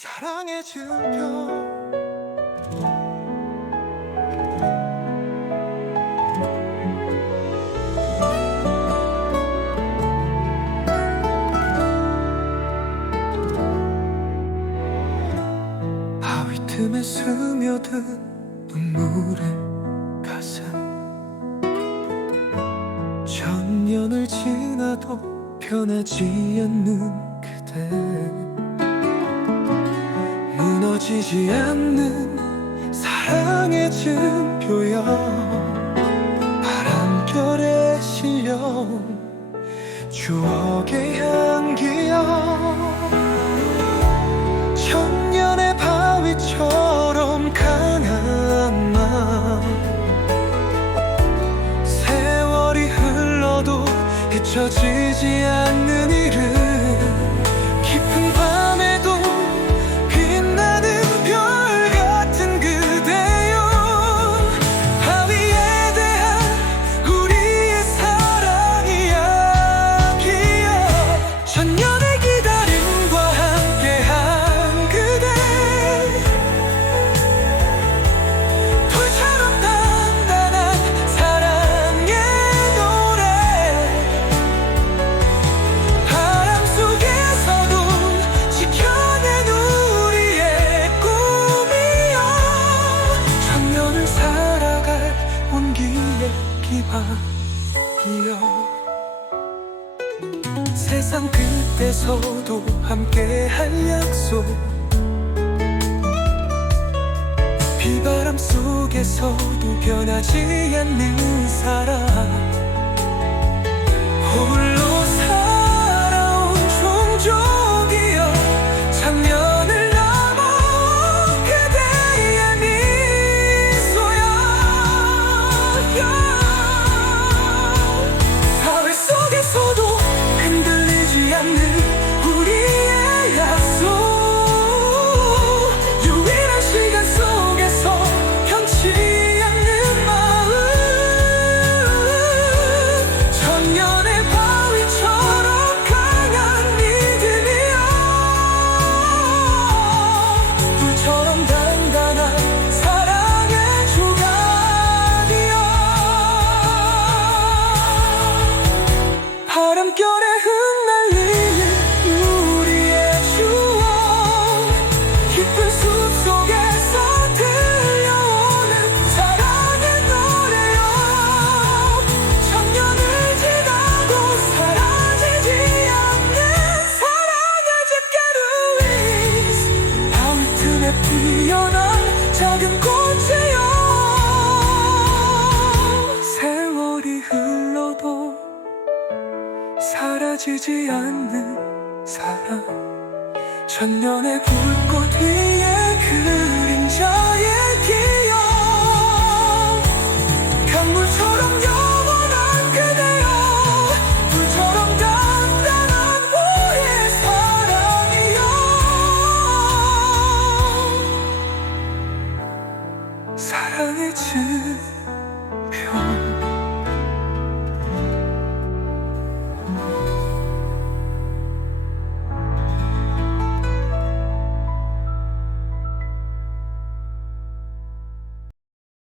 사랑의 증표 바위 틈에 스며든 눈물의 가슴. 천년을 지나도 변하지 않는 그대 지지 않는 사랑의 증표여. 바람결에 실려온 추억의 향기여. 천년의 바위처럼 강한 마음. 세월이 흘러도 잊혀지지 않는 기의 기반이여. 세상 끝에서도 함께 할 약속. 비바람 속에서도 변하지 않는 사랑 바람결에 흩날리는 우리의 추억. 깊은 숲 속에서 들려오는 사랑의 노래여 천년을 지나도 사라지지 않는 사랑의 집게루이 바위 틈에 피어난 작은 세월이 사라지지 않는 사랑. 천년의 불꽃 위에 그림자